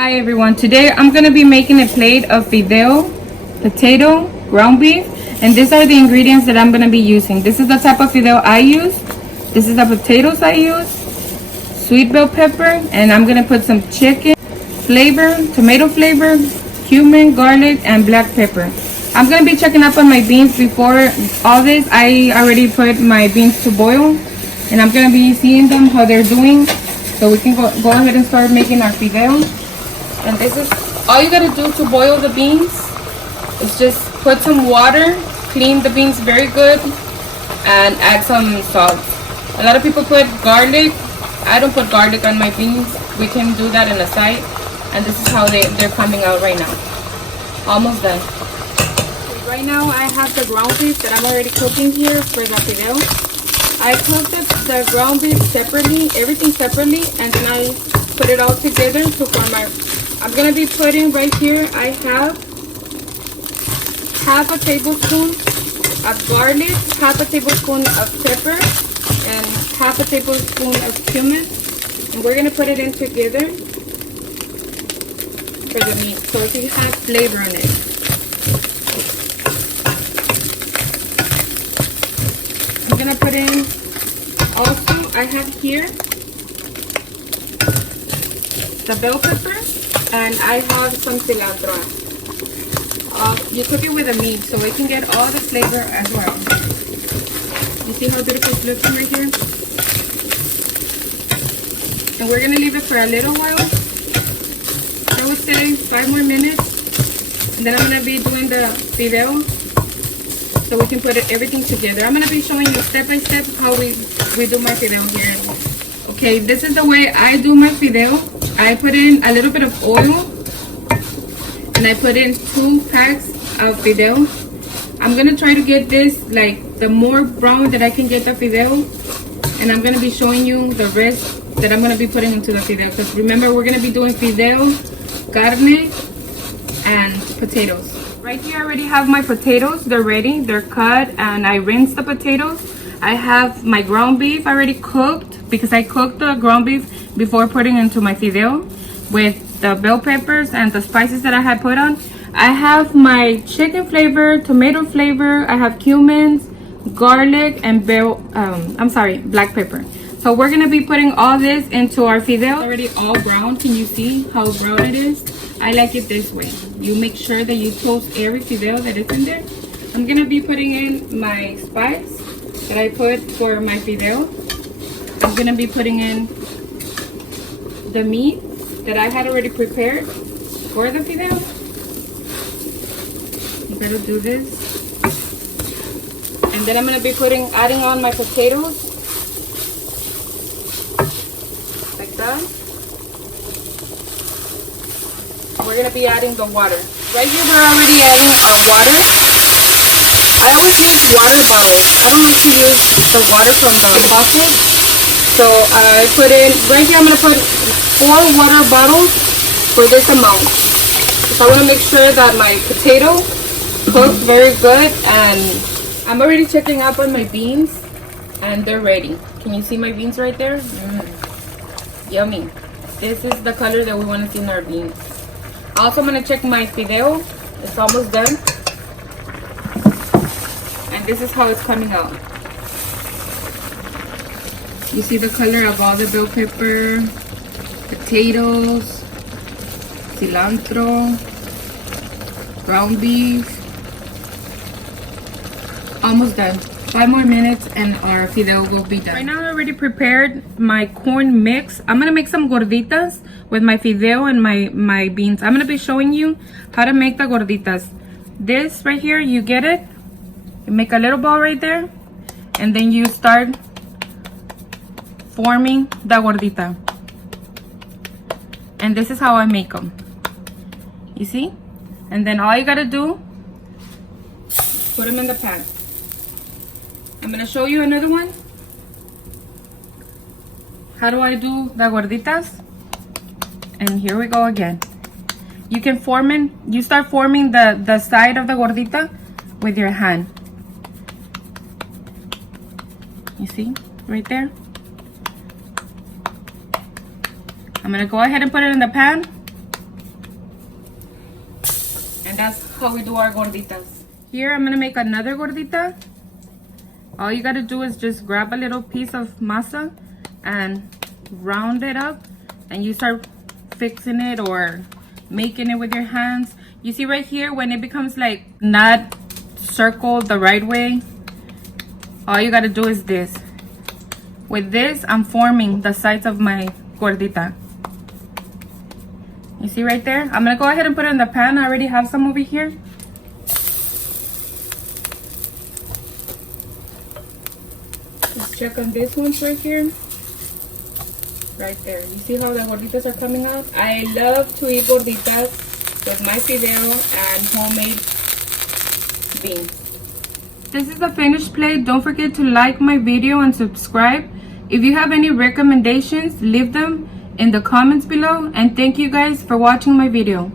Hi everyone, today I'm going to be making a plate of fideo, potato, ground beef, and these are the ingredients that I'm going to be using. This is the type of fideo I use. This is the potatoes I use, sweet bell pepper, and I'm going to put some chicken flavor, tomato flavor, cumin, garlic, and black pepper. I'm going to be checking up on my beans before all this. I already put my beans to boil, and I'm going to be seeing them, how they're doing, so we can go ahead and start making our fideo. And this is all you gotta do to boil the beans is just put some water, clean the beans very good, and add some salt. A lot of people put garlic. I don't put garlic on my beans. We can do that in the side. And this is how they're coming out right now. Almost done. Okay, right now I have the ground beef that I'm already cooking here for the fideo. I cooked the ground beef separately, everything separately, and then I put it all together to form our. I'm going to be putting right here, I have half a tablespoon of garlic, half a tablespoon of pepper, and half a tablespoon of cumin. And we're going to put it in together for the meat, so it can have flavor in it. I'm going to put in, also I have here the bell pepper. And I have some cilantro. You cook it with the meat so it can get all the flavor as well. You see how beautiful it's looking right here? And we're going to leave it for a little while. I would say 5 more minutes. And then I'm going to be doing the fideo so we can put everything together. I'm going to be showing you step by step how we do my fideo here. Okay, this is the way I do my fideo. I put in a little bit of oil and I put in 2 packs of fideo. I'm gonna try to get this like the more brown that I can get the fideo, and I'm gonna be showing you the rest that I'm gonna be putting into the fideo, because remember we're gonna be doing fideo, carne, and potatoes. Right here I already have my potatoes. They're ready, they're cut, and I rinsed the potatoes. I have my ground beef already cooked because I cooked the ground beef before putting into my fideo with the bell peppers and the spices that I had put on. I have my chicken flavor, tomato flavor, I have cumin, garlic, and black pepper. So we're gonna be putting all this into our fideo. It's already all brown. Can you see how brown it is? I like it this way. You make sure that you toast every fideo that is in there. I'm gonna be putting in my spice that I put for my fideo. I'm gonna be putting in the meat that I had already prepared for the fideo. You gotta do this. And then I'm gonna be adding on my potatoes. Like that. We're gonna be adding the water. Right here we're already adding our water. I always use water bottles. I don't like to use the water from the faucet. So I put in, right here I'm going to put 4 water bottles for this amount. So I want to make sure that my potato cooks very good, and I'm already checking up on my beans and they're ready. Can you see my beans right there? Yummy. This is the color that we want to see in our beans. Also I'm going to check my fideo. It's almost done. And this is how it's coming out. You see the color of all the bell pepper, potatoes, cilantro, ground beef. Almost done. 5 more minutes and our fideo will be done. Right now I already prepared my corn mix. I'm gonna make some gorditas with my fideo and my beans. I'm gonna be showing you how to make the gorditas. This right here, you get it. You make a little ball right there, and then you start forming the gordita. And this is how I make them. You see? And then all you gotta do, put them in the pan. I'm gonna show you another one. How do I do the gorditas? And here we go again. You can you start forming the side of the gordita with your hand. You see? Right there. I'm gonna go ahead and put it in the pan. that's how we do our gorditas. Here I'm gonna make another gordita. All you gotta do is just grab a little piece of masa and round it up, and you start fixing it or making it with your hands. You see right here, when it becomes like not circled the right way, all you gotta do is this. With this, I'm forming the sides of my gordita. You see right there? I'm gonna go ahead and put it in the pan. I already have some over here. Let's check on this one right here. Right there. You see how the gorditas are coming out? I love to eat gorditas with my fideo and homemade beans. This is the finished plate. Don't forget to like my video and subscribe. If you have any recommendations, leave them in the comments below. And thank you guys for watching my video.